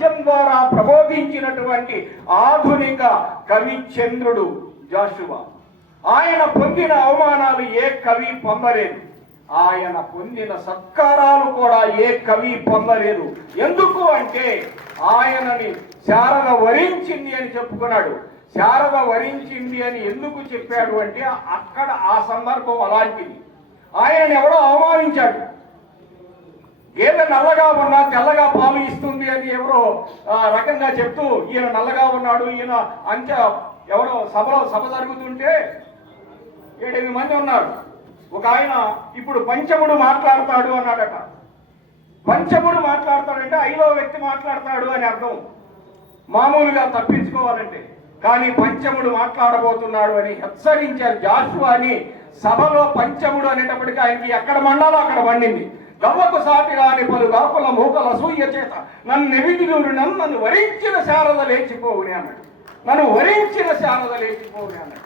పద్యం ద్వారా ప్రబోధించినటువంటి ఆధునిక కవి చంద్రుడు జాషువా. ఆయన పొందిన అవమానాలు ఏ కవి పొందలేదు, ఆయన పొందిన సత్కారాలు కూడా ఏ కవి పొందలేదు. ఎందుకు అంటే ఆయనని శారద వరించింది అని చెప్పుకున్నాడు. శారద వరించింది అని ఎందుకు చెప్పాడు అంటే అక్కడ ఆ సందర్భం అలాంటిది. ఆయనని ఎవడో అవమానించాడు. గేదె నల్లగా ఉన్నా తెల్లగా పాలు ఇస్తుంది అని ఎవరో రకంగా చెప్తూ ఈయన నల్లగా ఉన్నాడు, ఈయన అంచె ఎవరో సభ జరుగుతుంటే 7-8 మంది ఉన్నారు. ఒక ఆయన ఇప్పుడు పంచముడు మాట్లాడతాడు అన్నాడట. పంచముడు మాట్లాడతాడంటే 5వ వ్యక్తి మాట్లాడతాడు అని అర్థం మామూలుగా తప్పించుకోవాలంటే. కానీ పంచముడు మాట్లాడబోతున్నాడు అని హెచ్చరించారు జాషువాని. సభలో పంచముడు అనేటప్పటికీ ఆయనకి ఎక్కడ మండాలో అక్కడ మండింది. గవ్వకు సాటి రాని పలు గాకుల మూకల సూయ చేత నన్ను ఎవిగిదూరు నన్ను వరించిన శారద లేచిపోవుని అన్నాడు. నన్ను వరించిన శారద లేచిపోవుని అన్నాడు.